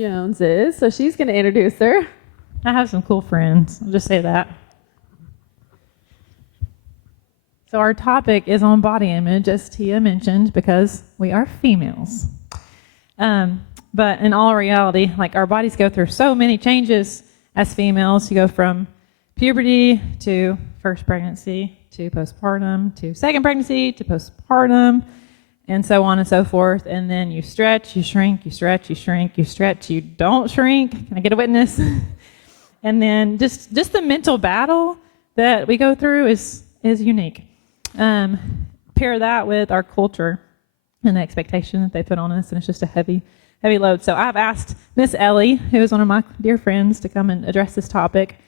Joneses, so she's going to introduce her. I have some cool friends. I'll just say that. So our topic is on body image, as Tia mentioned, because we are females. But in all reality, like our bodies go through so many changes as females. You go from puberty to first pregnancy to postpartum to second pregnancy to postpartum and so on and so forth. And then you stretch, you shrink, you stretch, you shrink, you stretch, you don't shrink. Can I get a witness? And then just the mental battle that we go through is unique. Pair that with our culture and the expectation that they put on us, and it's just a heavy load. So I've asked Miss Ellie, who is one of my dear friends, to come and address this topic.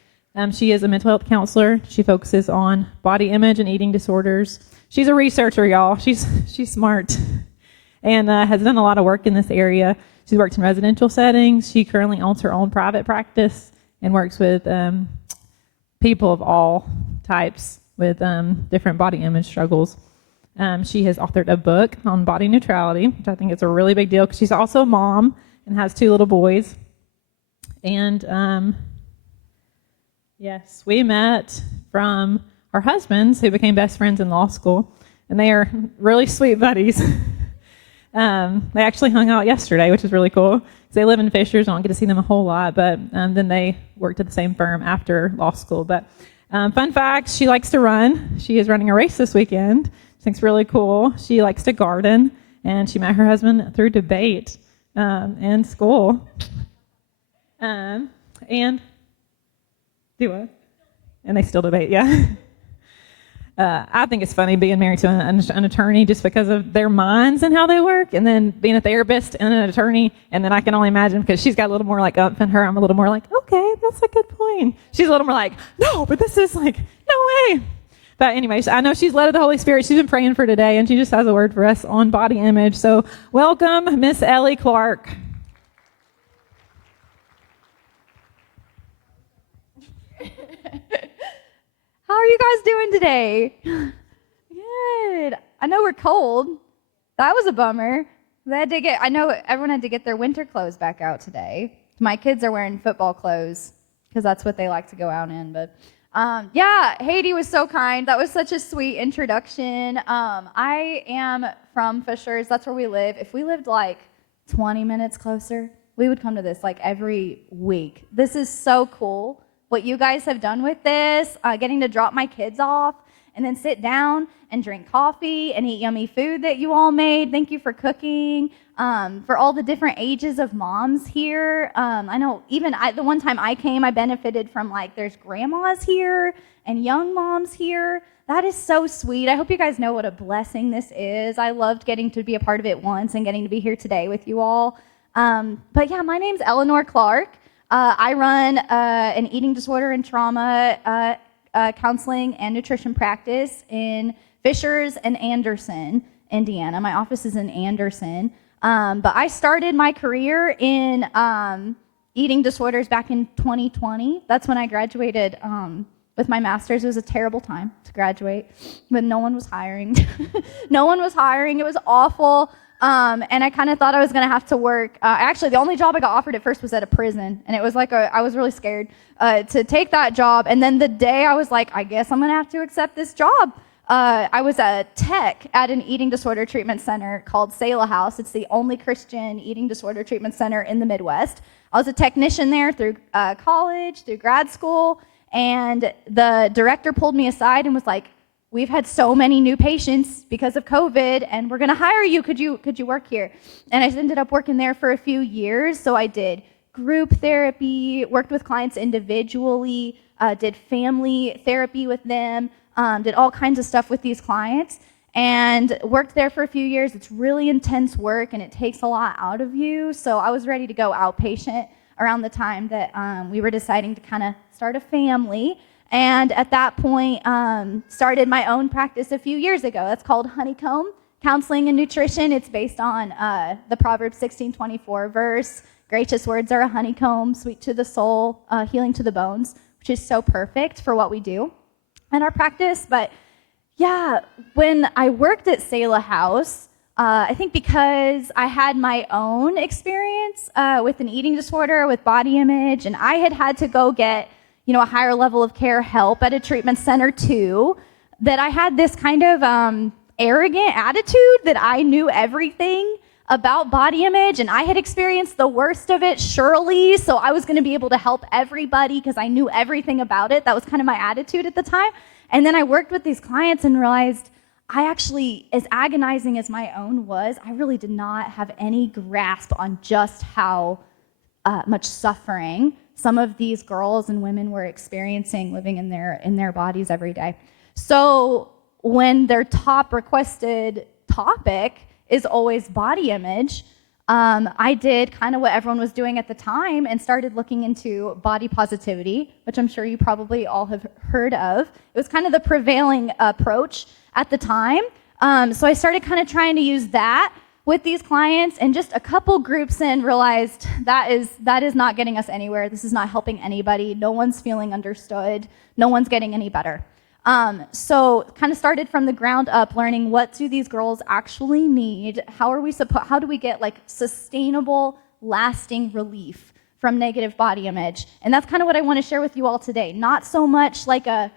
She is a mental health counselor. She focuses on body image and eating disorders. She's a researcher, y'all. She's smart and has done a lot of work in this area. She's worked in residential settings. She currently owns her own private practice and works with people of all types with different body image struggles. She has authored a book on body neutrality, which I think is a really big deal because she's also a mom and has 2 little boys. And yes, we met from our husbands who became best friends in law school, and they are really sweet buddies. They actually hung out yesterday, which is really cool because they live in Fishers. I don't get to see them a whole lot, but then they worked at the same firm after law school. But fun fact, she likes to run. She is running a race this weekend. I think it's really cool. She likes to garden, and she met her husband through debate in school. And do what? And they still debate, yeah. I think it's funny being married to an attorney just because of their minds and how they work, and then being a therapist and an attorney, and then I can only imagine because she's got a little more like umph in her. I'm a little more like, okay, that's a good point. She's a little more like, no, but this is like, no way. But anyways, I know she's led of the Holy Spirit. She's been praying for today, and she just has a word for us on body image. So welcome, Miss Ellie Clark. How are you guys doing today? Good. I know we're cold. That was a bummer. I know everyone had to get their winter clothes back out today. My kids are wearing football clothes because that's what they like to go out in. But yeah, Haiti was so kind. That was such a sweet introduction. I am from Fishers. That's where we live. If we lived like 20 minutes closer, we would come to this like every week. This is so cool. What you guys have done with this, getting to drop my kids off and then sit down and drink coffee and eat yummy food that you all made. Thank you for cooking. For all the different ages of moms here. I know even the one time I came, I benefited from like there's grandmas here and young moms here. That is so sweet. I hope you guys know what a blessing this is. I loved getting to be a part of it once and getting to be here today with you all. But yeah, my name's Eleanor Clark. I run an eating disorder and trauma counseling and nutrition practice in Fishers and Anderson, Indiana. My office is in Anderson. But I started my career in eating disorders back in 2020. That's when I graduated with my master's. It was a terrible time to graduate, but no one was hiring. No one was hiring. It was awful. And I kind of thought I was going to have to work. Actually, the only job I got offered at first was at a prison. And it was like, I was really scared to take that job. And then the day I was like, I guess I'm going to have to accept this job. I was a tech at an eating disorder treatment center called Selah House. It's the only Christian eating disorder treatment center in the Midwest. I was a technician there through college, through grad school. And the director pulled me aside and was like, we've had so many new patients because of COVID, and we're going to hire you. Could you work here? And I ended up working there for a few years. So I did group therapy, worked with clients individually, did family therapy with them, did all kinds of stuff with these clients, and worked there for a few years. It's really intense work, and it takes a lot out of you. So I was ready to go outpatient around the time that we were deciding to kind of start a family. And at that point, started my own practice a few years ago. That's called Honeycomb Counseling and Nutrition. It's based on the Proverbs 16:24 verse. Gracious words are a honeycomb, sweet to the soul, healing to the bones, which is so perfect for what we do in our practice. But yeah, when I worked at Selah House, I think because I had my own experience with an eating disorder, with body image, and I had to go get, a higher level of care help at a treatment center too, that I had this kind of arrogant attitude that I knew everything about body image, and I had experienced the worst of it, surely, so I was going to be able to help everybody because I knew everything about it. That was kind of my attitude at the time. And then I worked with these clients and realized I actually, as agonizing as my own was, I really did not have any grasp on just how much suffering some of these girls and women were experiencing living in their bodies every day. So when their top requested topic is always body image, I did kind of what everyone was doing at the time and started looking into body positivity, which I'm sure you probably all have heard of. It was kind of the prevailing approach at the time. So I started kind of trying to use that with these clients, and just a couple groups in realized that is not getting us anywhere. This is not helping anybody. No one's feeling understood. No one's getting any better. So kind of started from the ground up, learning what do these girls actually need? How do we get like sustainable, lasting relief from negative body image? And that's kind of what I want to share with you all today. Not so much like a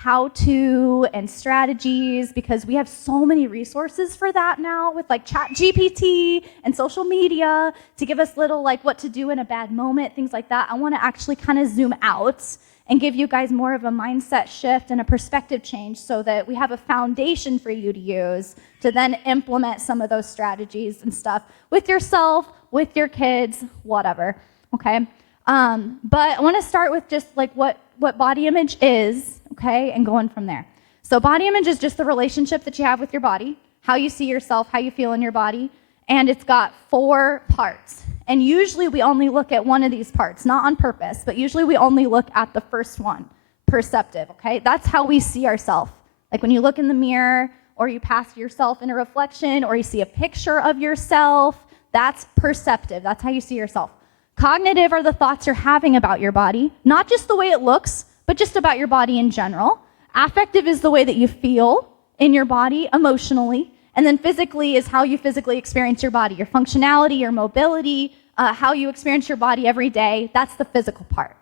how-to and strategies, because we have so many resources for that now with like ChatGPT and social media to give us little like what to do in a bad moment, things like that. I want to actually kind of zoom out and give you guys more of a mindset shift and a perspective change so that we have a foundation for you to use to then implement some of those strategies and stuff with yourself, with your kids, whatever, okay? But I want to start with just like what body image is, okay, and going from there. So body image is just the relationship that you have with your body, how you see yourself, how you feel in your body, and it's got 4 parts. And usually we only look at one of these parts, not on purpose, but usually we only look at the first one, perceptive, okay? That's how we see ourselves. Like when you look in the mirror, or you pass yourself in a reflection, or you see a picture of yourself, that's perceptive. That's how you see yourself. Cognitive are the thoughts you're having about your body, not just the way it looks, but just about your body in general. Affective is the way that you feel in your body emotionally. And then physically is how you physically experience your body, your functionality, your mobility, how you experience your body every day. That's the physical part.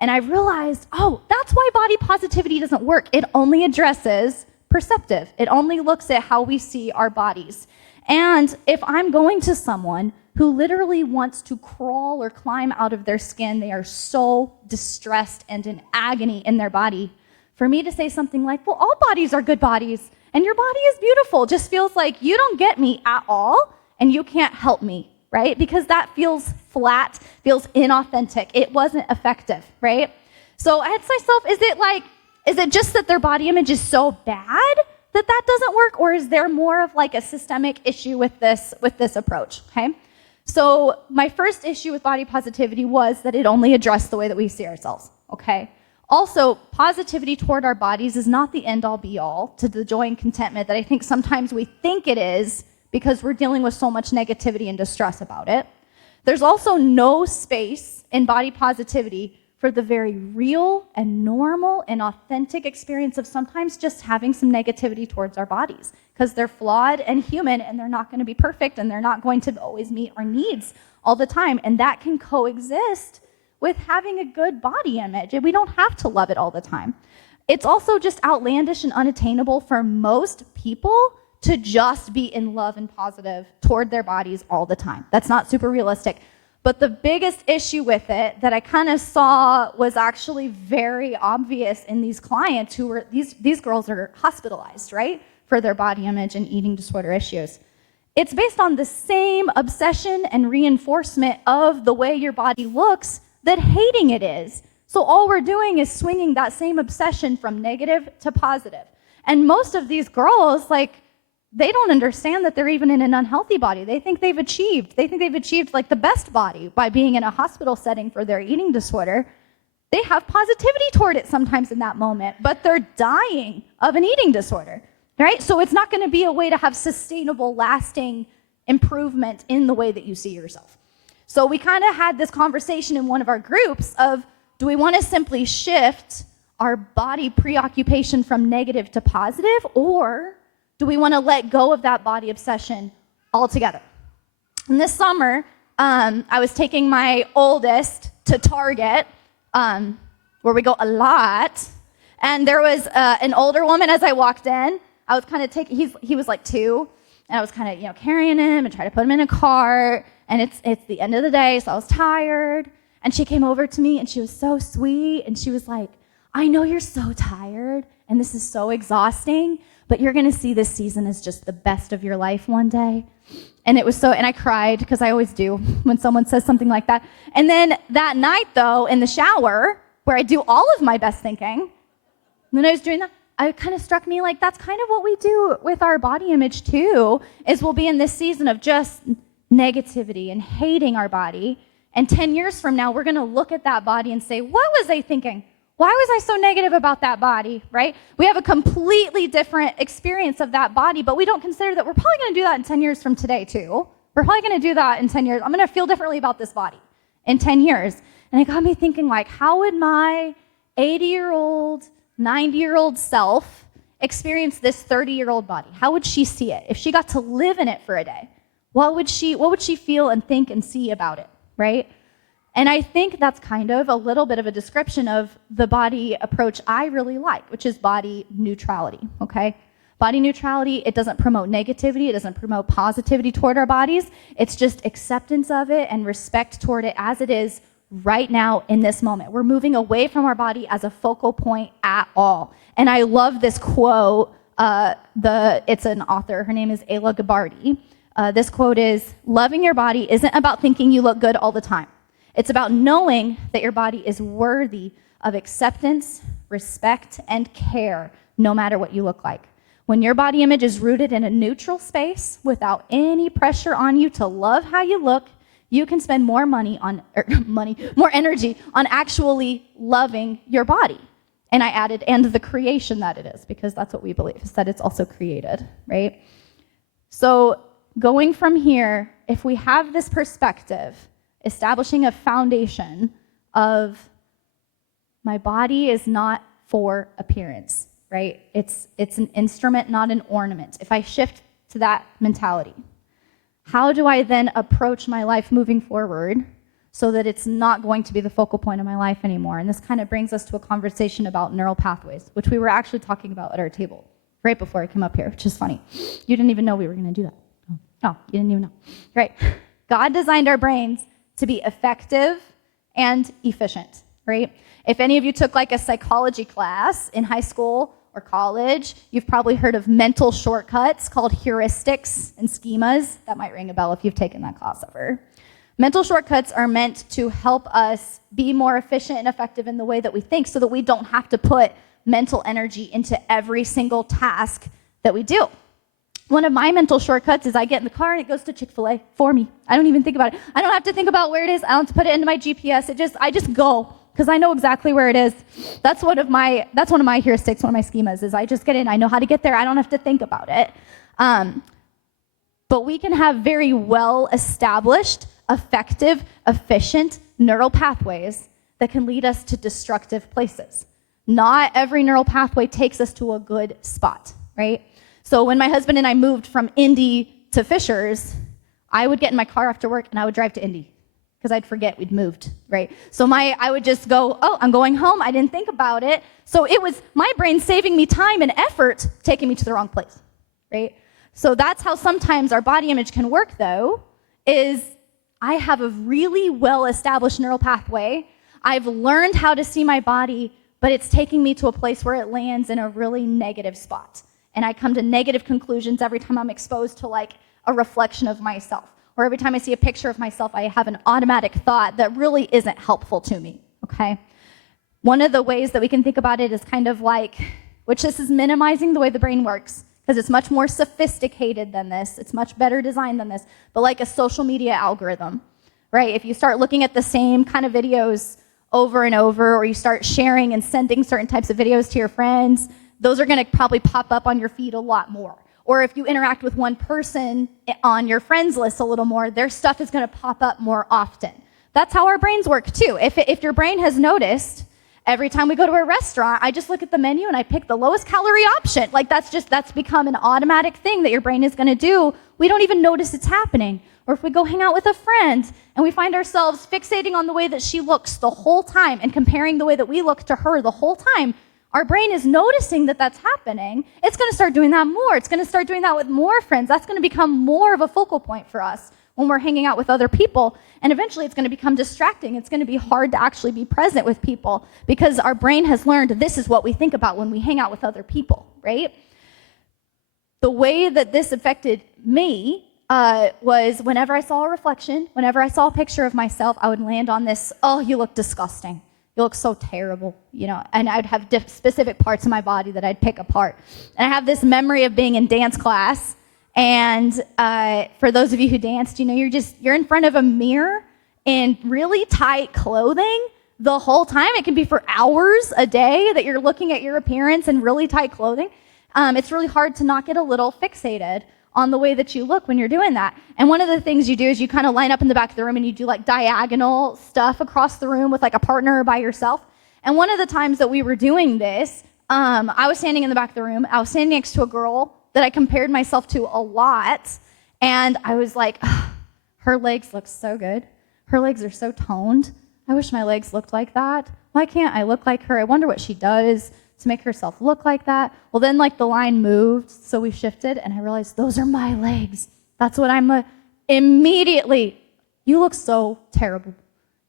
And I realized, that's why body positivity doesn't work. It only addresses perceptive. It only looks at how we see our bodies. And if I'm going to someone who literally wants to crawl or climb out of their skin, they are so distressed and in agony in their body, for me to say something like, well, all bodies are good bodies, and your body is beautiful, just feels like you don't get me at all, and you can't help me, right? Because that feels flat, feels inauthentic. It wasn't effective, right? So I asked myself, is it just that their body image is so bad that doesn't work, or is there more of like a systemic issue with this approach, okay? So my first issue with body positivity was that it only addressed the way that we see ourselves, okay? Also, positivity toward our bodies is not the end-all be-all to the joy and contentment that I think sometimes we think it is because we're dealing with so much negativity and distress about it. There's also no space in body positivity for the very real and normal and authentic experience of sometimes just having some negativity towards our bodies, because they're flawed and human, and they're not going to be perfect, and they're not going to always meet our needs all the time. And that can coexist with having a good body image, and we don't have to love it all the time. It's also just outlandish and unattainable for most people to just be in love and positive toward their bodies all the time. That's not super realistic. But the biggest issue with it that I kind of saw was actually very obvious in these clients who were, these girls are hospitalized, right, for their body image and eating disorder issues. It's based on the same obsession and reinforcement of the way your body looks that hating it is. So all we're doing is swinging that same obsession from negative to positive. And most of these girls, they don't understand that they're even in an unhealthy body. They think they've achieved like the best body by being in a hospital setting for their eating disorder. They have positivity toward it sometimes in that moment, but they're dying of an eating disorder, right? So it's not going to be a way to have sustainable, lasting improvement in the way that you see yourself. So we kind of had this conversation in one of our groups of, do we want to simply shift our body preoccupation from negative to positive, or do we want to let go of that body obsession all together. And this summer, I was taking my oldest to Target, where we go a lot, and there was an older woman as I walked in. I was kind of he was like 2, and I was kind of, carrying him and trying to put him in a cart, and it's the end of the day, so I was tired, and she came over to me, and she was so sweet, and she was like, I know you're so tired, and this is so exhausting, but you're going to see this season as just the best of your life one day. And it was and I cried, because I always do when someone says something like that. And then that night, though, in the shower, where I do all of my best thinking, when I was doing that, it kind of struck me like that's kind of what we do with our body image too, is we'll be in this season of just negativity and hating our body. And 10 years from now, we're going to look at that body and say, what was I thinking? Why was I so negative about that body, right? We have a completely different experience of that body, but we don't consider that we're probably going to do that in 10 years from today too. We're probably going to do that in 10 years. I'm going to feel differently about this body in 10 years. And it got me thinking, like, how would my 80-year-old, 90-year-old self experience this 30-year-old body? How would she see it? If she got to live in it for a day, what would she feel and think and see about it, right? And I think that's kind of a little bit of a description of the body approach I really like, which is body neutrality, okay? Body neutrality, it doesn't promote negativity, it doesn't promote positivity toward our bodies. It's just acceptance of it and respect toward it as it is right now in this moment. We're moving away from our body as a focal point at all. And I love this quote. It's an author. Her name is Ellie Gabardi. This quote is, loving your body isn't about thinking you look good all the time. It's about knowing that your body is worthy of acceptance, respect, and care, no matter what you look like. When your body image is rooted in a neutral space without any pressure on you to love how you look, you can spend more more energy on actually loving your body. And I added, and the creation that it is, because that's what we believe, is that it's also created, right? So going from here, if we have this perspective, establishing a foundation of my body is not for appearance, right? It's an instrument, not an ornament. If I shift to that mentality, how do I then approach my life moving forward so that it's not going to be the focal point of my life anymore? And this kind of brings us to a conversation about neural pathways, which we were actually talking about at our table right before I came up here, which is funny. You didn't even know we were going to do that. Oh, you didn't even know. Right. God designed our brains to be effective and efficient, right? If any of you took like a psychology class in high school or college, you've probably heard of mental shortcuts called heuristics and schemas. That might ring a bell if you've taken that class ever. Mental shortcuts are meant to help us be more efficient and effective in the way that we think so that we don't have to put mental energy into every single task that we do. One of my mental shortcuts is I get in the car and it goes to Chick-fil-A for me. I don't even think about it. I don't have to think about where it is. I don't have to put it into my GPS. I just go because I know exactly where it is. That's one of my heuristics, one of my schemas is I just get in. I know how to get there. I don't have to think about it. But we can have very well-established, effective, efficient neural pathways that can lead us to destructive places. Not every neural pathway takes us to a good spot, right? So when my husband and I moved from Indy to Fishers, I would get in my car after work and I would drive to Indy because I'd forget we'd moved, right? So I would just go, oh, I'm going home. I didn't think about it. So it was my brain saving me time and effort taking me to the wrong place, right? So that's how sometimes our body image can work, though, is I have a really well-established neural pathway. I've learned how to see my body, but it's taking me to a place where it lands in a really negative spot. And I come to negative conclusions every time I'm exposed to like a reflection of myself. Or every time I see a picture of myself, I have an automatic thought that really isn't helpful to me, okay? One of the ways that we can think about it is kind of like, which this is minimizing the way the brain works, because it's much more sophisticated than this. It's much better designed than this, but like a social media algorithm, right? If you start looking at the same kind of videos over and over, or you start sharing and sending certain types of videos to your friends, those are going to probably pop up on your feed a lot more. Or if you interact with one person on your friends list a little more, their stuff is going to pop up more often. That's how our brains work too. If your brain has noticed Every time we go to a restaurant, I just look at the menu and I pick the lowest calorie option. Like that's become an automatic thing that your brain is going to do. We don't even notice it's happening. Or if we go hang out with a friend and we find ourselves fixating on the way that she looks the whole time and comparing the way that we look to her the whole time, our brain is noticing that that's happening. It's going to start doing that more. It's going to start doing that with more friends. That's going to become more of a focal point for us when we're hanging out with other people. And eventually it's going to become distracting. It's going to be hard to actually be present with people because our brain has learned this is what we think about when we hang out with other people, right? The way that this affected me was whenever I saw a reflection, whenever I saw a picture of myself, I would land on this, oh, you look disgusting. You look so terrible, and I'd have specific parts of my body that I'd pick apart. And I have this memory of being in dance class, and for those of you who danced, you're in front of a mirror in really tight clothing the whole time. It can be for hours a day that you're looking at your appearance in really tight clothing. It's really hard to not get a little fixated on the way that you look when you're doing that. And one of the things you do is you kind of line up in the back of the room and you do like diagonal stuff across the room with like a partner or by yourself. And one of the times that we were doing this, I was standing in the back of the room. I was standing next to a girl that I compared myself to a lot. And I was like, her legs look so good. Her legs are so toned. I wish my legs looked like that. Why can't I look like her? I wonder what she does to make herself look like that. Well, then like the line moved, so we shifted, and I realized those are my legs. That's what I'm immediately, you look so terrible.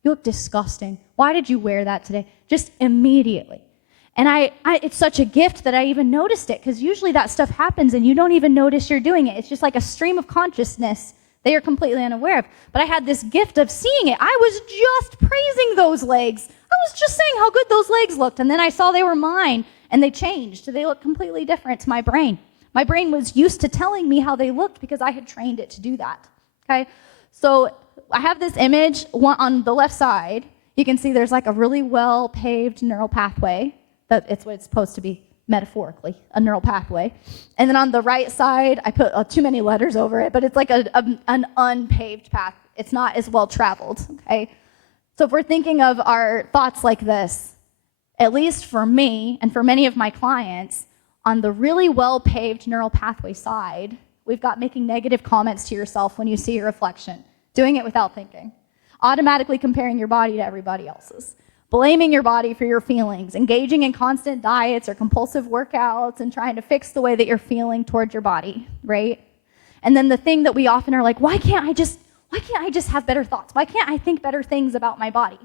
You look disgusting. Why did you wear that today? Just immediately. And it's such a gift that I even noticed it, because usually that stuff happens and you don't even notice you're doing it. It's just like a stream of consciousness that you're completely unaware of. But I had this gift of seeing it. I was just praising those legs. I was just saying how good those legs looked, and then I saw they were mine, and they changed. They looked completely different to my brain. My brain was used to telling me how they looked because I had trained it to do that, okay? So I have this image on the left side. You can see there's like a really well-paved neural pathway. It's what it's supposed to be, metaphorically, a neural pathway. And then on the right side, I put too many letters over it, but it's like an unpaved path. It's not as well-traveled, okay? So if we're thinking of our thoughts like this, at least for me and for many of my clients, on the really well-paved neural pathway side, we've got making negative comments to yourself when you see your reflection, doing it without thinking, automatically comparing your body to everybody else's, blaming your body for your feelings, engaging in constant diets or compulsive workouts and trying to fix the way that you're feeling towards your body, right? And then the thing that we often are like, why can't I just have better thoughts? Why can't I think better things about my body?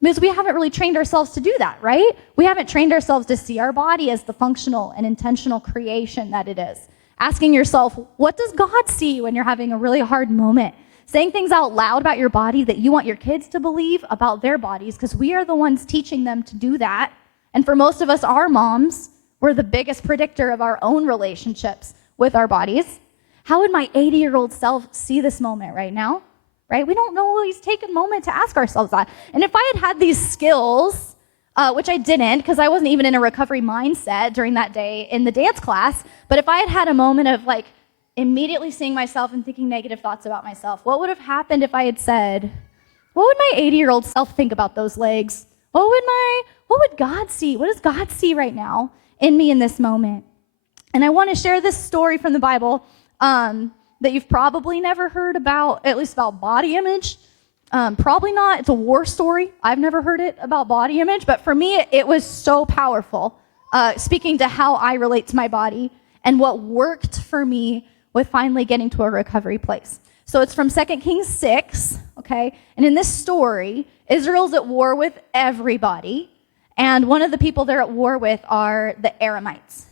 Because we haven't really trained ourselves to do that, right? We haven't trained ourselves to see our body as the functional and intentional creation that it is. Asking yourself, what does God see when you're having a really hard moment? Saying things out loud about your body that you want your kids to believe about their bodies, because we are the ones teaching them to do that. And for most of us, our moms, we're the biggest predictor of our own relationships with our bodies. How would my 80-year-old self see this moment right now? Right? We don't always take a moment to ask ourselves that. And if I had these skills, which I didn't, because I wasn't even in a recovery mindset during that day in the dance class, but if I had a moment of like immediately seeing myself and thinking negative thoughts about myself, what would have happened if I had said, what would my 80-year-old self think about those legs? What would God see? What does God see right now in me in this moment? And I want to share this story from the Bible that you've probably never heard about, at least about body image. Probably not. It's a war story. I've never heard it about body image, but for me, it was so powerful, speaking to how I relate to my body and what worked for me with finally getting to a recovery place. So it's from 2 Kings 6, okay? And in this story, Israel's at war with everybody, and one of the people they're at war with are the Aramites.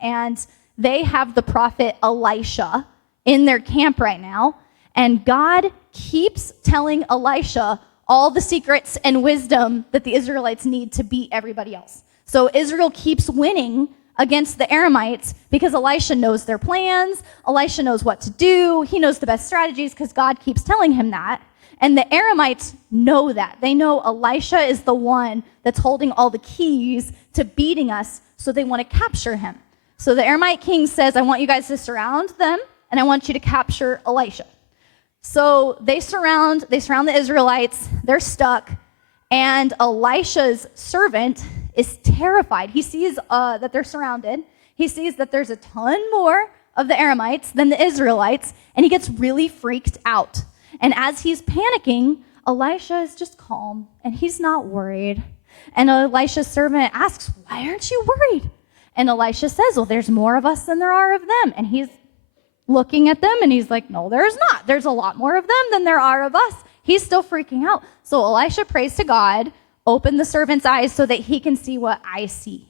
And they have the prophet Elisha in their camp right now, and God keeps telling Elisha all the secrets and wisdom that the Israelites need to beat everybody else. So Israel keeps winning against the Aramites because Elisha knows their plans, Elisha knows what to do, he knows the best strategies because God keeps telling him that. And the Aramites know that. They know Elisha is the one that's holding all the keys to beating us, so they want to capture him. So the Aramite king says, I want you guys to surround them, and I want you to capture Elisha. So they surround the Israelites. They're stuck. And Elisha's servant is terrified. He sees that they're surrounded. He sees that there's a ton more of the Aramites than the Israelites, and he gets really freaked out. And as he's panicking, Elisha is just calm, and he's not worried. And Elisha's servant asks, why aren't you worried? And Elisha says, well, there's more of us than there are of them. And he's looking at them, and he's like, no, there's not. There's a lot more of them than there are of us. He's still freaking out. So Elisha prays to God, open the servant's eyes so that he can see what I see.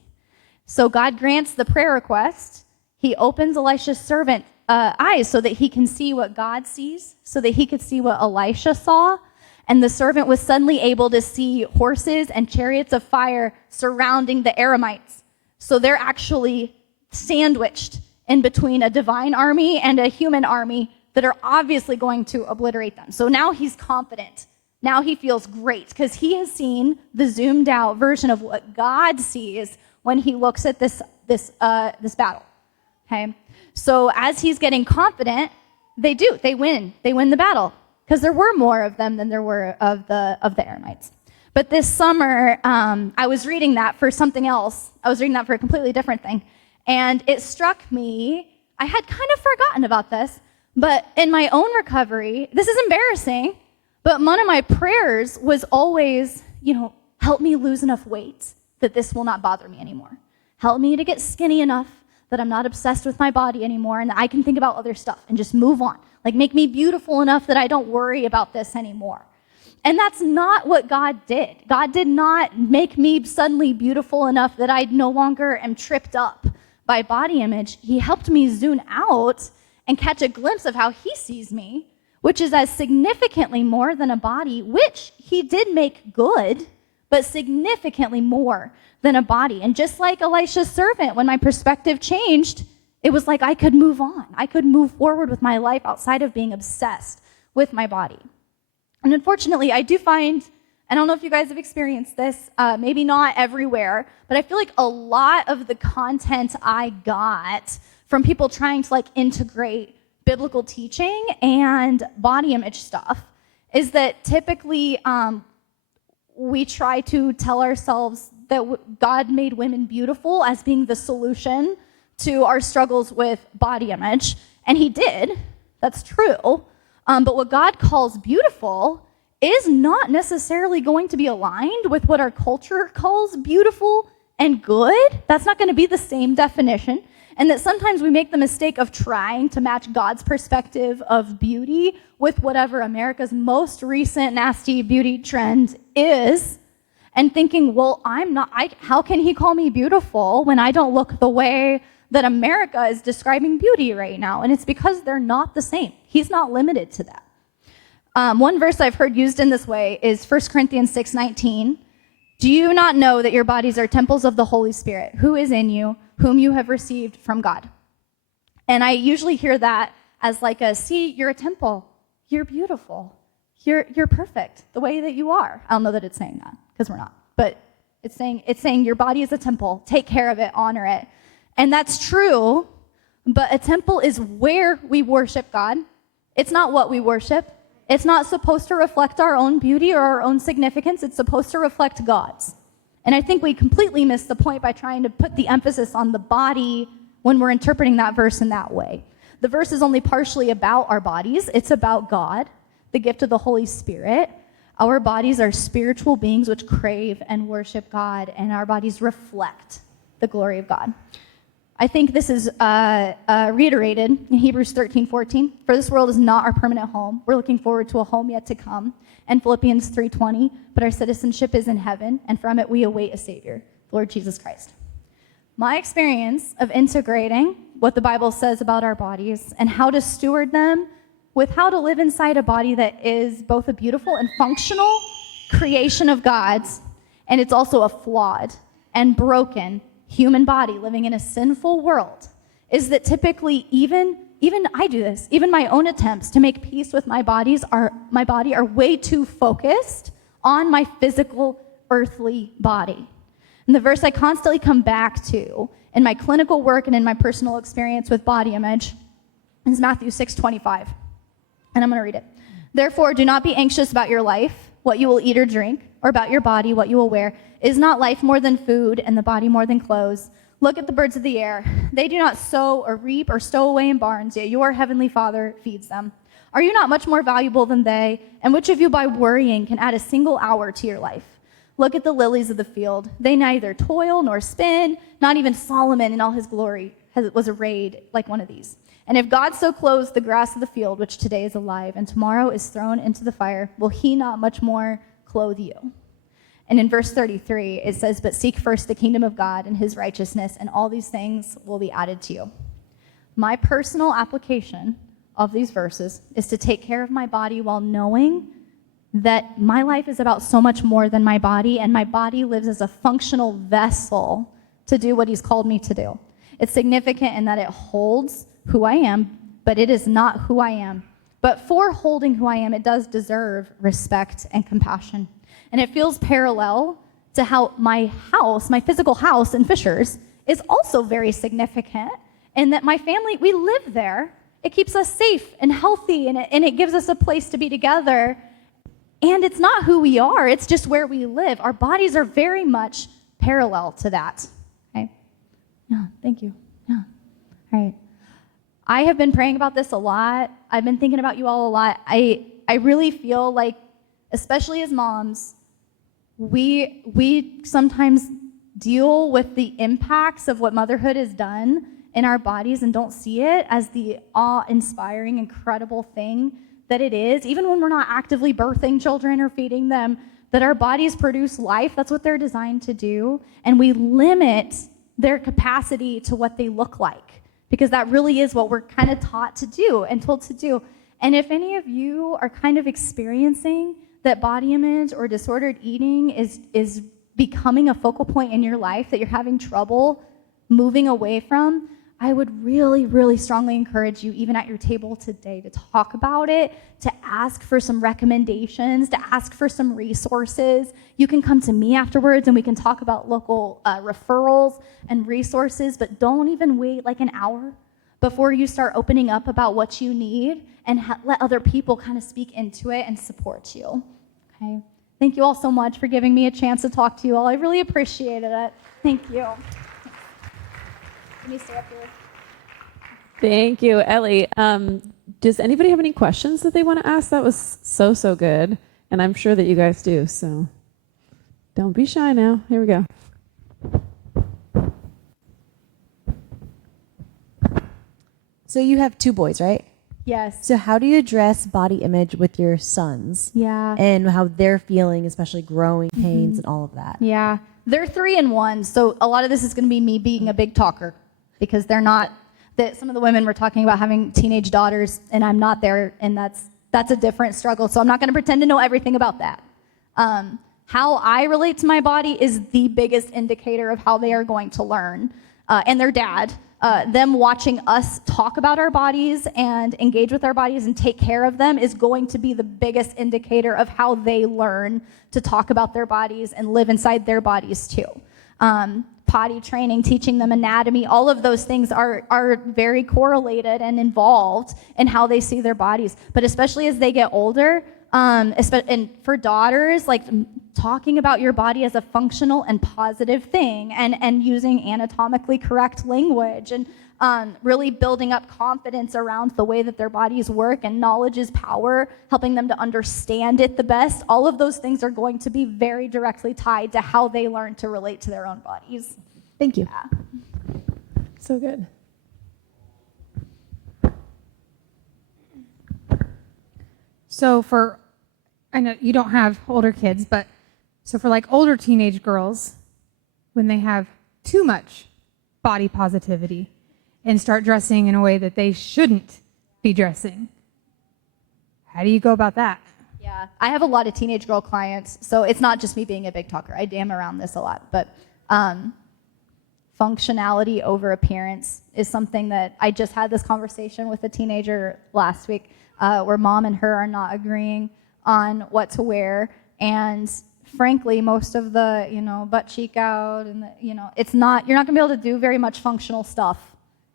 So God grants the prayer request. He opens Elisha's servant eyes so that he can see what God sees, so that he could see what Elisha saw. And the servant was suddenly able to see horses and chariots of fire surrounding the Aramites. So they're actually sandwiched in between a divine army and a human army that are obviously going to obliterate them. So now he's confident. Now he feels great because he has seen the zoomed out version of what God sees when he looks at this battle. Okay, so as he's getting confident, they win the battle because there were more of them than there were of the Aramites. But this summer, I was reading that for something else. I was reading that for a completely different thing, and it struck me. I had kind of forgotten about this, but in my own recovery, this is embarrassing. But one of my prayers was always, help me lose enough weight that this will not bother me anymore. Help me to get skinny enough that I'm not obsessed with my body anymore and that I can think about other stuff and just move on. Like, make me beautiful enough that I don't worry about this anymore. And that's not what God did. God did not make me suddenly beautiful enough that I no longer am tripped up by body image. He helped me zoom out and catch a glimpse of how he sees me, which is as significantly more than a body, which he did make good, but significantly more than a body. And just like Elisha's servant, when my perspective changed, it was like I could move on. I could move forward with my life outside of being obsessed with my body. And unfortunately, I do find, I don't know if you guys have experienced this, maybe not everywhere, but I feel like a lot of the content I got from people trying to integrate biblical teaching and body image stuff is that typically we try to tell ourselves that God made women beautiful as being the solution to our struggles with body image. And he did. That's true. But what God calls beautiful is not necessarily going to be aligned with what our culture calls beautiful and good. That's not going to be the same definition. And that sometimes we make the mistake of trying to match God's perspective of beauty with whatever America's most recent nasty beauty trend is, and thinking, well, how can he call me beautiful when I don't look the way that America is describing beauty right now? And it's because they're not the same. He's not limited to that. One verse I've heard used in this way is 1 Corinthians 6:19. Do you not know that your bodies are temples of the Holy Spirit, who is in you, whom you have received from God? And I usually hear that as see, you're a temple. You're beautiful. You're perfect the way that you are. I don't know that it's saying that because we're not. But it's saying your body is a temple. Take care of it, honor it. And that's true, but a temple is where we worship God. It's not what we worship. It's not supposed to reflect our own beauty or our own significance. It's supposed to reflect God's. And I think we completely miss the point by trying to put the emphasis on the body when we're interpreting that verse in that way. The verse is only partially about our bodies. It's about God, the gift of the Holy Spirit. Our bodies are spiritual beings which crave and worship God, and our bodies reflect the glory of God. I think this is reiterated in Hebrews 13:14. For this world is not our permanent home. We're looking forward to a home yet to come. And Philippians 3:20. But our citizenship is in heaven, and from it we await a Savior, Lord Jesus Christ. My experience of integrating what the Bible says about our bodies and how to steward them with how to live inside a body that is both a beautiful and functional creation of God's, and it's also a flawed and broken human body living in a sinful world, is that typically even I do this, even my own attempts to make peace with my body are way too focused on my physical earthly body. And the verse I constantly come back to in my clinical work and in my personal experience with body image is Matthew 6:25. And I'm going to read it. Therefore, do not be anxious about your life, what you will eat or drink, or about your body, what you will wear? Is not life more than food, and the body more than clothes? Look at the birds of the air. They do not sow or reap or stow away in barns, yet your heavenly Father feeds them. Are you not much more valuable than they? And which of you by worrying can add a single hour to your life? Look at the lilies of the field. They neither toil nor spin. Not even Solomon in all his glory was arrayed like one of these. And if God so clothes the grass of the field, which today is alive and tomorrow is thrown into the fire, will he not much more clothe you? And in verse 33, it says, but seek first the kingdom of God and his righteousness, and all these things will be added to you. My personal application of these verses is to take care of my body while knowing that my life is about so much more than my body, and my body lives as a functional vessel to do what he's called me to do. It's significant in that it holds who I am, but it is not who I am. But for holding who I am, it does deserve respect and compassion. And it feels parallel to how my house, my physical house in Fishers, is also very significant in that my family, we live there. It keeps us safe and healthy, and it gives us a place to be together. And it's not who we are, it's just where we live. Our bodies are very much parallel to that. Okay? Yeah, thank you. Yeah. All right. I have been praying about this a lot. I've been thinking about you all a lot. I really feel like, especially as moms, we sometimes deal with the impacts of what motherhood has done in our bodies and don't see it as the awe-inspiring, incredible thing that it is, even when we're not actively birthing children or feeding them, that our bodies produce life. That's what they're designed to do. And we limit their capacity to what they look like, because that really is what we're kind of taught to do and told to do. And if any of you are kind of experiencing that body image or disordered eating is becoming a focal point in your life that you're having trouble moving away from, I would really, really strongly encourage you, even at your table today, to talk about it, to ask for some recommendations, to ask for some resources. You can come to me afterwards and we can talk about local referrals and resources, but don't even wait like an hour before you start opening up about what you need and let other people kind of speak into it and support you. Okay? Thank you all so much for giving me a chance to talk to you all. I really appreciated it. Thank you. Let me stay up here. Thank you, Ellie. Does anybody have any questions that they want to ask? That was so good, and I'm sure that you guys do, so don't be shy now. Here we go. So you have 2 boys, right? Yes. So how do you address body image with your sons? Yeah. And how they're feeling, especially growing pains and all of that? Yeah. They're 3 and 1, so a lot of this is going to be me being a big talker, because they're not. Some of the women were talking about having teenage daughters, and I'm not there, and that's a different struggle. So I'm not going to pretend to know everything about that. How I relate to my body is the biggest indicator of how they are going to learn. And their dad, them watching us talk about our bodies and engage with our bodies and take care of them is going to be the biggest indicator of how they learn to talk about their bodies and live inside their bodies too. Potty training, teaching them anatomy, all of those things are very correlated and involved in how they see their bodies. But especially as they get older, and for daughters, like talking about your body as a functional and positive thing, and using anatomically correct language, and really building up confidence around the way that their bodies work, and knowledge is power, helping them to understand it the best. All of those things are going to be very directly tied to how they learn to relate to their own bodies. Thank you. Yeah. So good. So I know you don't have older kids, but so for like older teenage girls, when they have too much body positivity and start dressing in a way that they shouldn't be dressing, how do you go about that? Yeah, I have a lot of teenage girl clients, so it's not just me being a big talker. I am around this a lot, but functionality over appearance is something that I just had this conversation with a teenager last week, where mom and her are not agreeing on what to wear, and frankly, most of the butt cheek out and it's not, you're not gonna be able to do very much functional stuff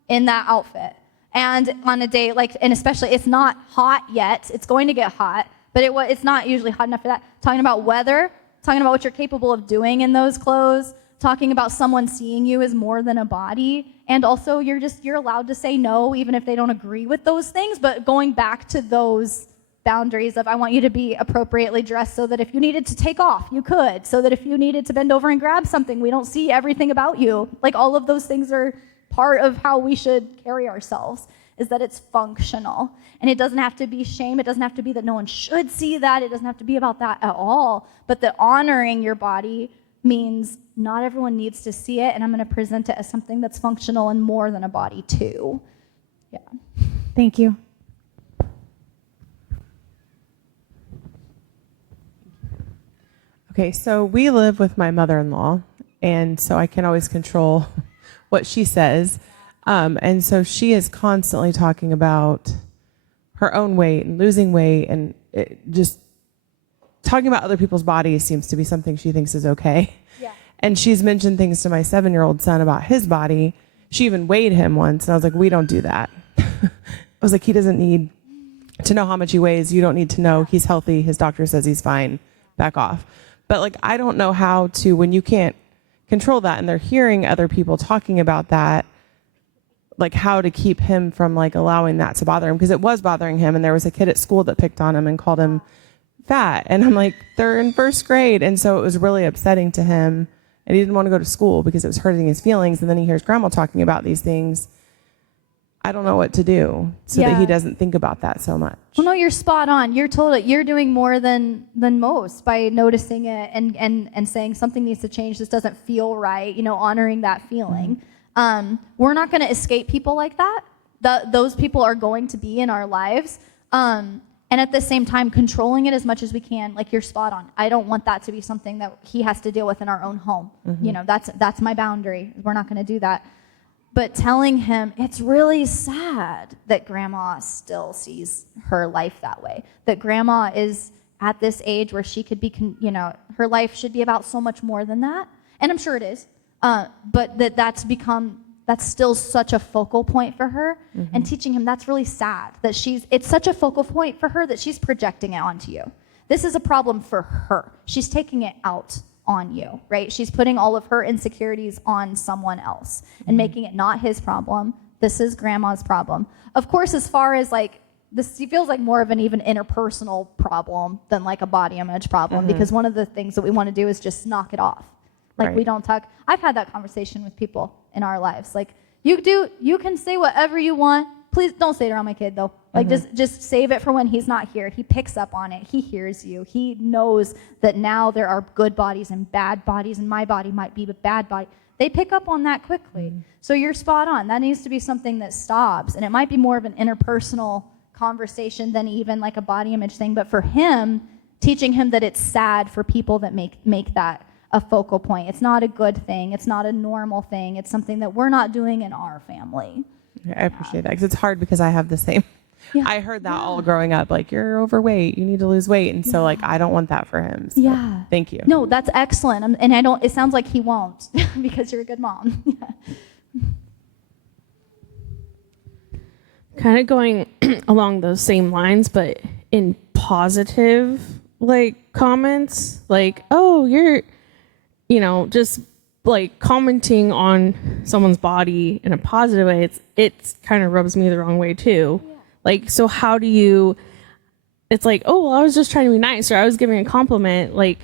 in that outfit. And on a day and especially, it's not hot yet. It's going to get hot. But it's not usually hot enough for that. Talking about weather, talking about what you're capable of doing in those clothes, talking about someone seeing you as more than a body, and also you're allowed to say no even if they don't agree with those things, but going back to those boundaries of I want you to be appropriately dressed so that if you needed to take off, you could, so that if you needed to bend over and grab something, we don't see everything about you. Like all of those things are part of how we should carry ourselves, is that it's functional. And it doesn't have to be shame. It doesn't have to be that no one should see that. It doesn't have to be about that at all. But that honoring your body means not everyone needs to see it, and I'm going to present it as something that's functional and more than a body too. Yeah. Thank you. Okay, so we live with my mother-in-law, and so I can always control what she says. And so she is constantly talking about her own weight and losing weight, and just talking about other people's bodies seems to be something she thinks is okay. Yeah. And she's mentioned things to my 7-year-old son about his body. She even weighed him once, and I was like, we don't do that. I was like, he doesn't need to know how much he weighs. You don't need to know. He's healthy. His doctor says he's fine. Back off. But like, I don't know how to, when you can't control that and they're hearing other people talking about that, like how to keep him from like allowing that to bother him, because it was bothering him. And there was a kid at school that picked on him and called him fat. And I'm like, they're in 1st grade. And so it was really upsetting to him, and he didn't want to go to school because it was hurting his feelings. And then he hears grandma talking about these things. I don't know what to do so that he doesn't think about that so much. Well, no, you're spot on. You're told you're doing more than most by noticing it and saying something needs to change. This doesn't feel right. Honoring that feeling. We're not going to escape people like that. Those people are going to be in our lives. And at the same time, controlling it as much as we can. Like, you're spot on. I don't want that to be something that he has to deal with in our own home. That's my boundary. We're not going to do that. But telling him it's really sad that grandma still sees her life that way. That grandma is at this age where she could be, her life should be about so much more than that. And I'm sure it is. But that's still such a focal point for her. Mm-hmm. And teaching him that's really sad. That it's such a focal point for her that she's projecting it onto you. This is a problem for her. She's taking it out on you, right? She's putting all of her insecurities on someone else and making it not his problem. This is grandma's problem. Of course, as far as like, this feels like more of an even interpersonal problem than like a body image problem, because one of the things that we want to do is just knock it off. Like, we don't talk. I've had that conversation with people in our lives. Like, you can say whatever you want. Please don't say it around my kid though. Like, just save it for when he's not here. He picks up on it. He hears you. He knows that now there are good bodies and bad bodies, and my body might be a bad body. They pick up on that quickly. So you're spot on. That needs to be something that stops. And it might be more of an interpersonal conversation than even like a body image thing. But for him, teaching him that it's sad for people that make that a focal point. It's not a good thing. It's not a normal thing. It's something that we're not doing in our family. I appreciate that, because it's hard, because I have the same. Yeah. I heard that all growing up, like, you're overweight, you need to lose weight. And so like, I don't want that for him. So thank you. No, that's excellent. And it sounds like he won't because you're a good mom. Kind of going along those same lines, but in positive like comments, like, oh, you're, just like commenting on someone's body in a positive way, it's kind of rubs me the wrong way too. Yeah. Like, so how do you, it's like, oh, well, I was just trying to be nice, or I was giving a compliment, like,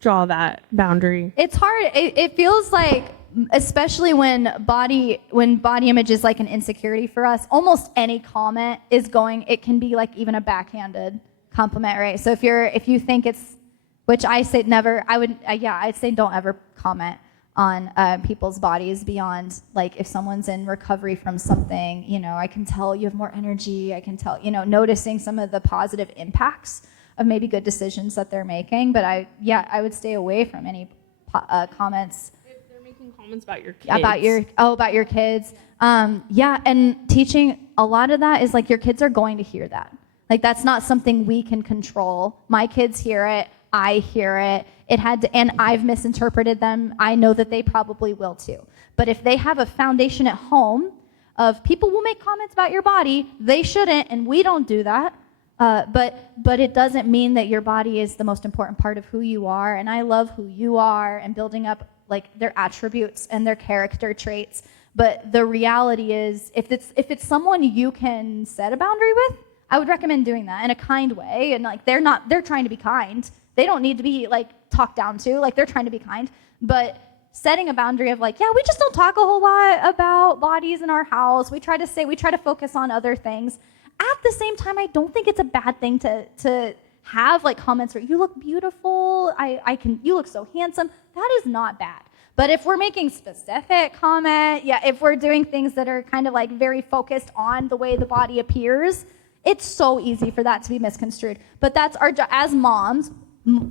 draw that boundary. It's hard. It feels like, especially when body image is like an insecurity for us, almost any comment it can be like even a backhanded compliment, right? So if you think it's, which I say never, I'd say don't ever comment on people's bodies beyond, like, if someone's in recovery from something, I can tell you have more energy. I can tell, noticing some of the positive impacts of maybe good decisions that they're making. But I would stay away from any comments. If they're making comments about your kids. About your kids. And teaching, a lot of that is like, your kids are going to hear that. Like, that's not something we can control. My kids hear it. I hear it. And I've misinterpreted them. I know that they probably will too. But if they have a foundation at home of people will make comments about your body, they shouldn't, and we don't do that, But it doesn't mean that your body is the most important part of who you are. And I love who you are and building up like their attributes and their character traits. But the reality is, if it's someone you can set a boundary with, I would recommend doing that in a kind way. And like they're trying to be kind. They don't need to be like talked down to. Like they're trying to be kind. But setting a boundary of like, yeah, we just don't talk a whole lot about bodies in our house. We try to focus on other things. At the same time, I don't think it's a bad thing to have like comments where you look beautiful, you look so handsome. That is not bad. But if we're making specific comment, if we're doing things that are kind of like very focused on the way the body appears, it's so easy for that to be misconstrued. But that's our job as moms.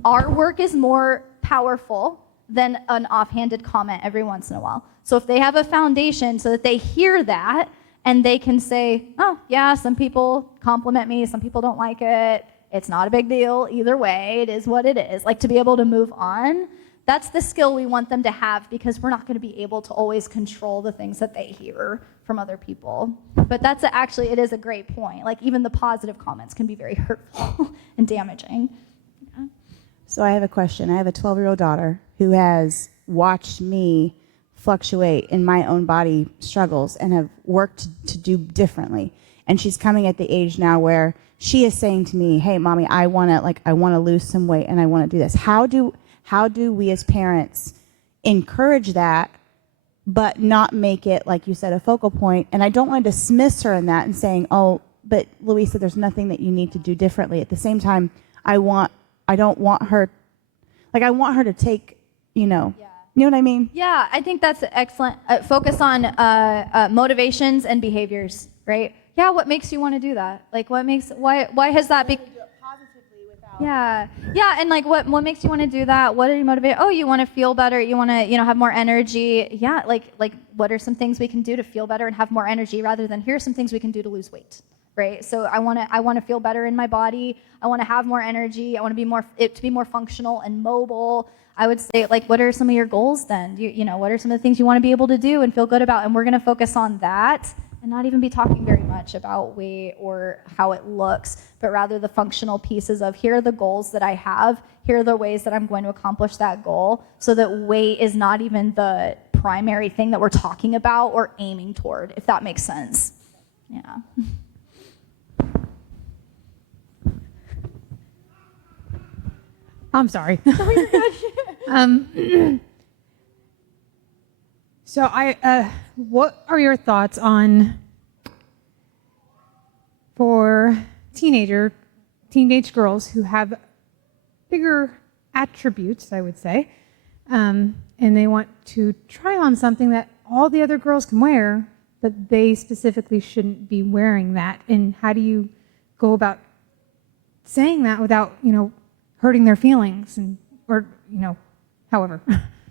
Our work is more powerful than an offhanded comment every once in a while. So if they have a foundation so that they hear that and they can say, oh, yeah, some people compliment me, some people don't like it. It's not a big deal either way. It is what it is. Like to be able to move on, that's the skill we want them to have, because we're not going to be able to always control the things that they hear from other people. But it is a great point. Like even the positive comments can be very hurtful and damaging. Yeah. So I have a question. I have a 12-year-old daughter who has watched me fluctuate in my own body struggles and have worked to do differently. And she's coming at the age now where she is saying to me, hey, mommy, I want to lose some weight and I want to do this. How do we as parents encourage that, but not make it, like you said, a focal point? And I don't want to dismiss her in that and saying, oh, but Louisa, there's nothing that you need to do differently. At the same time, I want her to take, you know what I mean? Yeah, I think that's excellent. Focus on motivations and behaviors, right? Yeah, what makes you want to do that? Like why has that been? Yeah, and like what makes you want to do that? What are you motivated? Oh, you want to feel better. You want to have more energy. Yeah, like what are some things we can do to feel better and have more energy, rather than here are some things we can do to lose weight, right? So I want to feel better in my body. I want to have more energy. I want to be more functional and mobile. I would say, like, what are some of your goals then? What are some of the things you want to be able to do and feel good about? And we're going to focus on that and not even be talking very much about weight or how it looks, but rather the functional pieces of here are the goals that I have, here are the ways that I'm going to accomplish that goal, so that weight is not even the primary thing that we're talking about or aiming toward, if that makes sense. Yeah. I'm sorry. So what are your thoughts on, for teenage girls who have bigger attributes, I would say, and they want to try on something that all the other girls can wear, but they specifically shouldn't be wearing that? And how do you go about saying that without, hurting their feelings or however?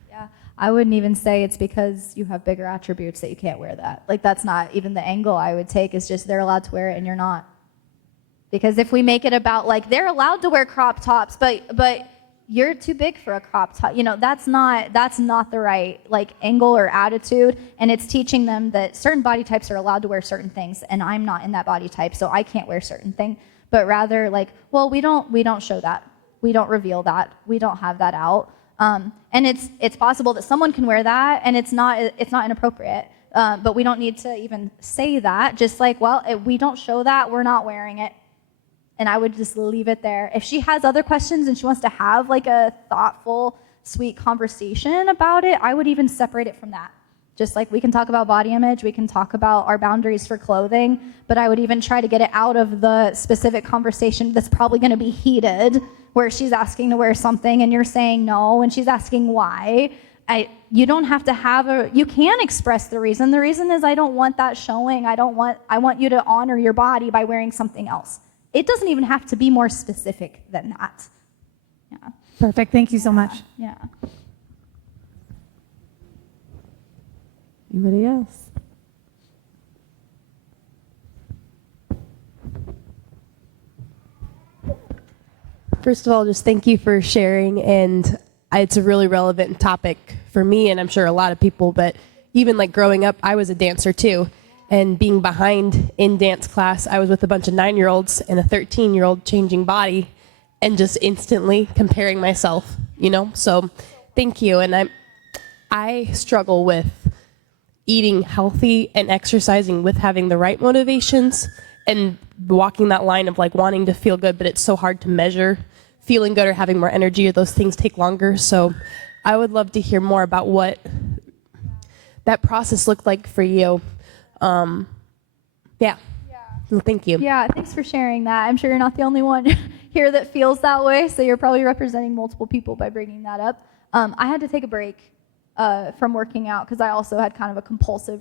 Yeah, I wouldn't even say it's because you have bigger attributes that you can't wear that. Like that's not even the angle I would take. Is just they're allowed to wear it and you're not. Because if we make it about like they're allowed to wear crop tops, but you're too big for a crop top, that's not the right like angle or attitude. And it's teaching them that certain body types are allowed to wear certain things, and I'm not in that body type, so I can't wear certain thing. But rather like, well, we don't show that. We don't reveal that. We don't have that out. And it's possible that someone can wear that and it's not inappropriate. But we don't need to even say that. Just like, well, if we don't show that, we're not wearing it. And I would just leave it there. If she has other questions and she wants to have like a thoughtful, sweet conversation about it, I would even separate it from that. Just like we can talk about body image, we can talk about our boundaries for clothing, but I would even try to get it out of the specific conversation that's probably going to be heated, where she's asking to wear something and you're saying no, and she's asking why. You don't have to you can express the reason. The reason is I don't want that showing. I want you to honor your body by wearing something else. It doesn't even have to be more specific than that. Yeah. Perfect. Thank you so much. Yeah. Anybody else? First of all, just thank you for sharing, and it's a really relevant topic for me, and I'm sure a lot of people, but even like growing up, I was a dancer too, and being behind in dance class, I was with a bunch of 9-year-olds and a 13-year-old changing body and just instantly comparing myself, So thank you. And I struggle with eating healthy and exercising with having the right motivations and walking that line of like wanting to feel good, but it's so hard to measure feeling good or having more energy, or those things take longer. So I would love to hear more about what that process looked like for you. Yeah. Well, thank you. Yeah, thanks for sharing that. I'm sure you're not the only one here that feels that way, so you're probably representing multiple people by bringing that up. I had to take a break from working out because I also had kind of a compulsive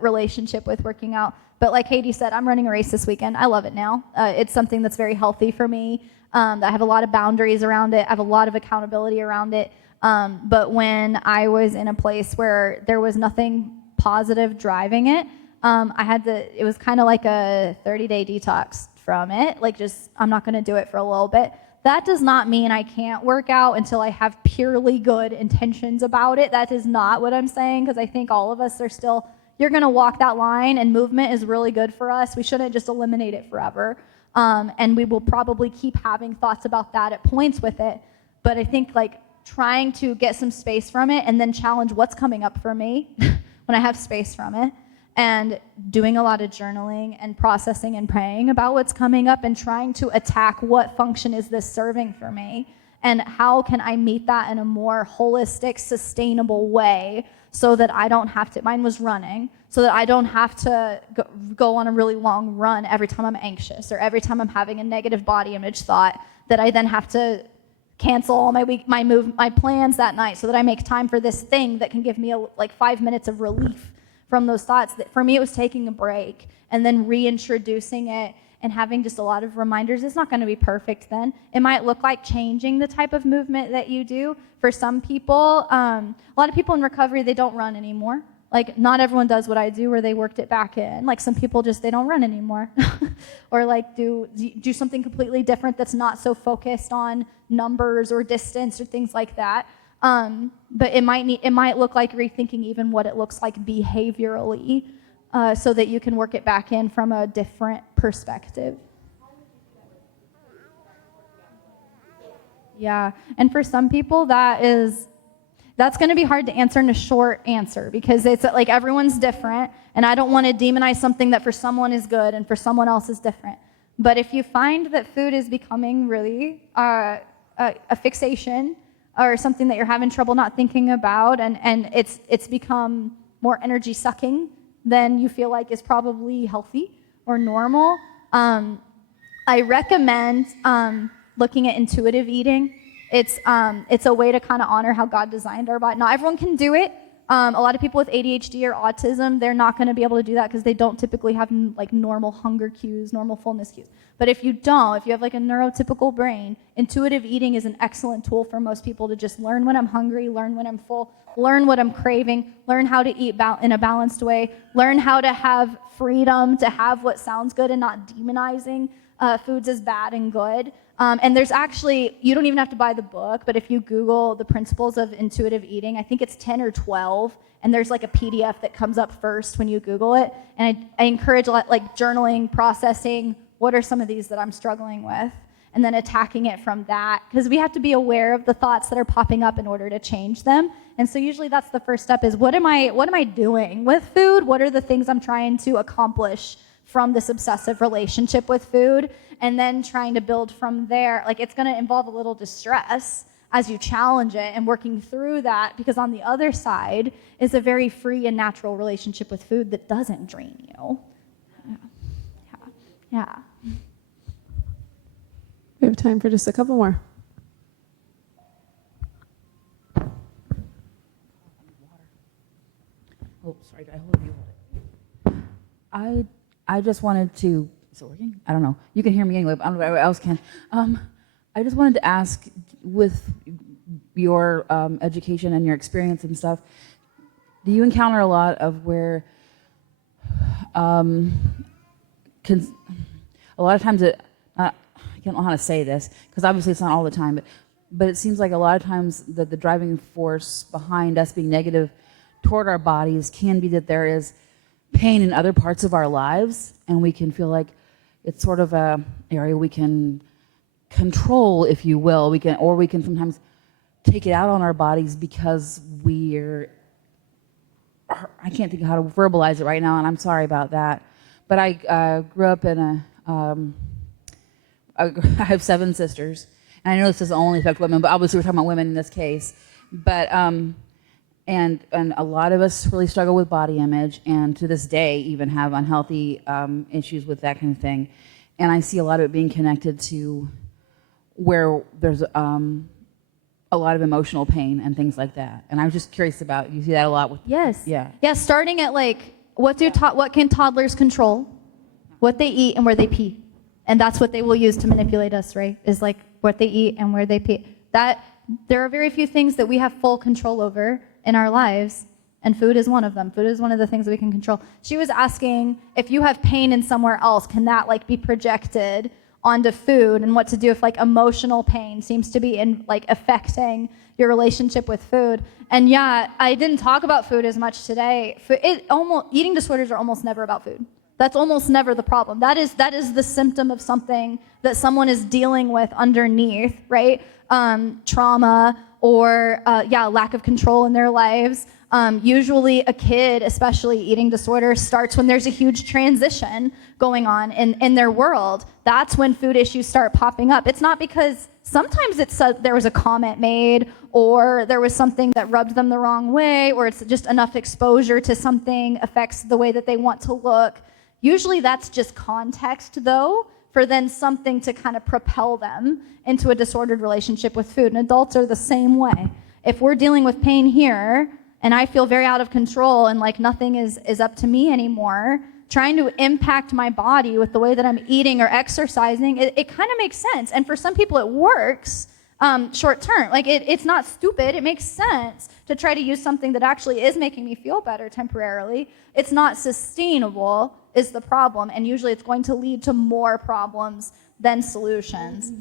relationship with working out. But like Katie said, I'm running a race this weekend. I love it now. It's something that's very healthy for me. I have a lot of boundaries around it. I have a lot of accountability around it. But when I was in a place where there was nothing positive driving it, it was kind of like a 30-day detox from it. Like just, I'm not going to do it for a little bit. That does not mean I can't work out until I have purely good intentions about it. That is not what I'm saying, because I think all of us are still, you're going to walk that line, and movement is really good for us. We shouldn't just eliminate it forever. And we will probably keep having thoughts about that at points with it. But I think like trying to get some space from it and then challenge what's coming up for me when I have space from it, and doing a lot of journaling and processing and praying about what's coming up and trying to attack what function is this serving for me and how can I meet that in a more holistic, sustainable way so that I don't have to, mine was running, so that I don't have to go on a really long run every time I'm anxious or every time I'm having a negative body image thought, that I then have to cancel all my plans that night so that I make time for this thing that can give me like 5 minutes of relief from those thoughts. That for me, it was taking a break and then reintroducing it and having just a lot of reminders. It's not going to be perfect then. It might look like changing the type of movement that you do. For some people, a lot of people in recovery, they don't run anymore. Like not everyone does what I do where they worked it back in. Like some people just, they don't run anymore. Or like do something completely different that's not so focused on numbers or distance or things like that. But it might look like rethinking even what it looks like behaviorally, so that you can work it back in from a different perspective. Yeah, and for some people that's going to be hard to answer in a short answer because it's like everyone's different, and I don't want to demonize something that for someone is good and for someone else is different. But if you find that food is becoming really a fixation, or something that you're having trouble not thinking about, and it's become more energy sucking than you feel like is probably healthy or normal, I recommend looking at intuitive eating. It's a way to kind of honor how God designed our body. Not everyone can do it. A lot of people with ADHD or autism, they're not going to be able to do that because they don't typically have like normal hunger cues, normal fullness cues. But if you have like a neurotypical brain, intuitive eating is an excellent tool for most people to just learn when I'm hungry, learn when I'm full, learn what I'm craving, learn how to eat in a balanced way, learn how to have freedom to have what sounds good and not demonizing foods as bad and good. And there's actually, you don't even have to buy the book, but if you Google the principles of intuitive eating, I think it's 10 or 12, and there's like a PDF that comes up first when you Google it. And I encourage like journaling, processing, what are some of these that I'm struggling with, and then attacking it from that, because we have to be aware of the thoughts that are popping up in order to change them. And so usually that's the first step is what am I doing with food? What are the things I'm trying to accomplish from this obsessive relationship with food? And then trying to build from there. Like it's going to involve a little distress as you challenge it and working through that, because on the other side is a very free and natural relationship with food that doesn't drain you. Yeah. We have time for just a couple more. Oh, sorry, I hold you. I just wanted to. Is it working? I don't know. You can hear me anyway, but I don't know if anyone else can. I just wanted to ask, with your education and your experience and stuff, do you encounter a lot of where a lot of times I don't know how to say this because obviously it's not all the time, but it seems like a lot of times that the driving force behind us being negative toward our bodies can be that there is pain in other parts of our lives, and we can feel like it's sort of a area we can control, if you will. We can sometimes take it out on our bodies because I can't think of how to verbalize it right now, and I'm sorry about that. But I grew up in I have 7 sisters, and I know this doesn't only affect women, but obviously we're talking about women in this case. But and a lot of us really struggle with body image, and to this day even have unhealthy issues with that kind of thing. And I see a lot of it being connected to where there's a lot of emotional pain and things like that. And I was just curious about, you see that a lot with... Yes. Yeah. Yeah, starting at like, what can toddlers control? What they eat and where they pee. And that's what they will use to manipulate us, right? Is like what they eat and where they pee. There are very few things that we have full control over in our lives, and food is one of them. Food is one of the things that we can control. She was asking if you have pain in somewhere else, can that like be projected onto food, and what to do if like emotional pain seems to be affecting your relationship with food. And yeah, I didn't talk about food as much today. Eating disorders are almost never about food. That's almost never the problem. That is the symptom of something that someone is dealing with underneath, right? Trauma or lack of control in their lives. Usually a kid, especially eating disorder, starts when there's a huge transition going on in their world. That's when food issues start popping up. It's not because sometimes there was a comment made, or there was something that rubbed them the wrong way, or it's just enough exposure to something affects the way that they want to look. Usually that's just context, though, for then something to kind of propel them into a disordered relationship with food. And adults are the same way. If we're dealing with pain here, and I feel very out of control and like nothing is up to me anymore, trying to impact my body with the way that I'm eating or exercising, it kind of makes sense. And for some people it works short term. Like it's not stupid, it makes sense to try to use something that actually is making me feel better temporarily. It's not sustainable is the problem, and usually it's going to lead to more problems than solutions.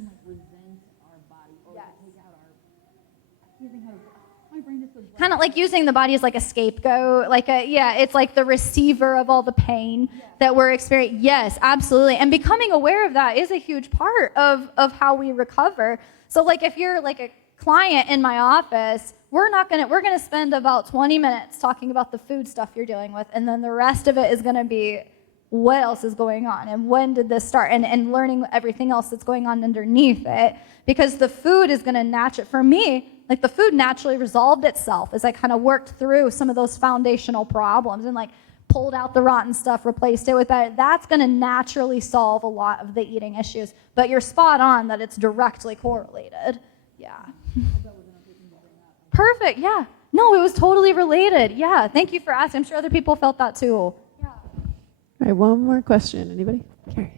Kind of like using the body as like a scapegoat, it's like the receiver of all the pain that we're experiencing. Yes, absolutely. And becoming aware of that is a huge part of how we recover. So like if you're like a client in my office, we're gonna spend about 20 minutes talking about the food stuff you're dealing with, and then the rest of it is gonna be what else is going on and when did this start, and learning everything else that's going on underneath it, because the food is gonna naturally, for me, like the food naturally resolved itself as I kind of worked through some of those foundational problems and like pulled out the rotten stuff, replaced it with that. That's going to naturally solve a lot of the eating issues. But you're spot on that it's directly correlated. Yeah. Perfect. Yeah. No, it was totally related. Yeah. Thank you for asking. I'm sure other people felt that too. Yeah. All right, one more question. Anybody? Carrie.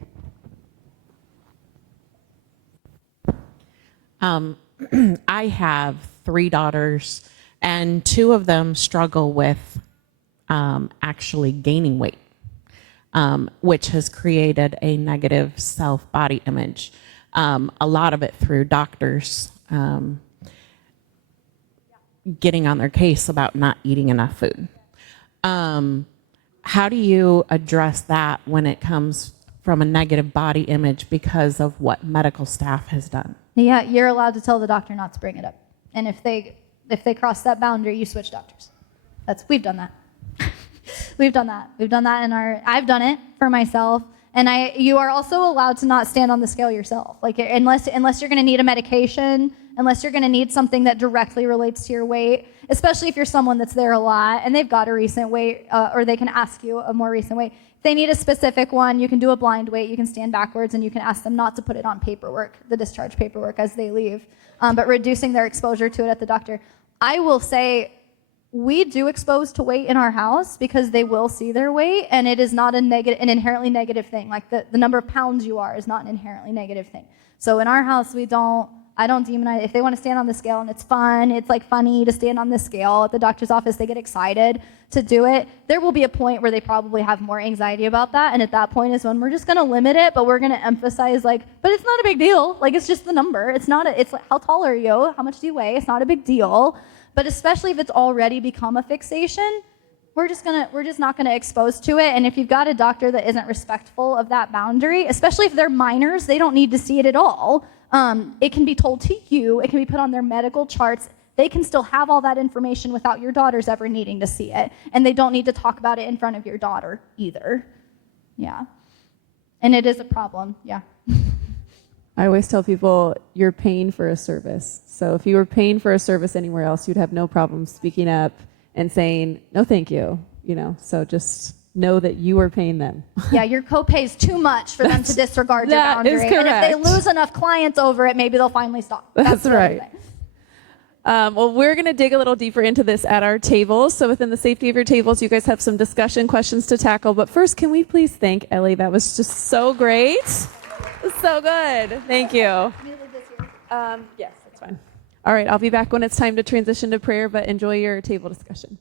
I have 3 daughters, and 2 of them struggle with actually gaining weight, which has created a negative self-body image. A lot of it through doctors getting on their case about not eating enough food. How do you address that when it comes from a negative body image because of what medical staff has done? Yeah, you're allowed to tell the doctor not to bring it up. And if they cross that boundary, you switch doctors. We've done that. We've done that. I've done it for myself. And you are also allowed to not stand on the scale yourself. Like unless you're going to need a medication, unless you're going to need something that directly relates to your weight, especially if you're someone that's there a lot and they've got a recent weight, or they can ask you a more recent weight. If they need a specific one, you can do a blind weight, you can stand backwards, and you can ask them not to put it on paperwork, the discharge paperwork, as they leave, but reducing their exposure to it at the doctor. I will say we do expose to weight in our house because they will see their weight, and it is not an inherently negative thing. Like the number of pounds you are is not an inherently negative thing. So in our house, I don't demonize. If they want to stand on the scale and it's fun, it's like funny to stand on the scale at the doctor's office, they get excited to do it. There will be a point where they probably have more anxiety about that, and at that point is when we're just going to limit it, but we're going to emphasize but it's not a big deal. Like it's just the number. It's like, how tall are you? How much do you weigh? It's not a big deal. But especially if it's already become a fixation, we're just not gonna expose to it. And if you've got a doctor that isn't respectful of that boundary, especially if they're minors, they don't need to see it at all. It can be told to you. It can be put on their medical charts. They can still have all that information without your daughters ever needing to see it. And they don't need to talk about it in front of your daughter either. Yeah. And it is a problem. Yeah. I always tell people you're paying for a service. So if you were paying for a service anywhere else, you'd have no problem speaking up and saying, no, thank you. So just know that you are paying them. Yeah, your copay is too much for them to disregard your that boundary. is And if they correct. lose enough clients over it, maybe they'll finally stop. That's what I right. think. Well, we're going to dig a little deeper into this at our tables. So within the safety of your tables, you guys have some discussion questions to tackle. But first, can we please thank Ellie? That was just so great. So good. Thank you. Yes, that's fine. All right, I'll be back when it's time to transition to prayer, but enjoy your table discussion.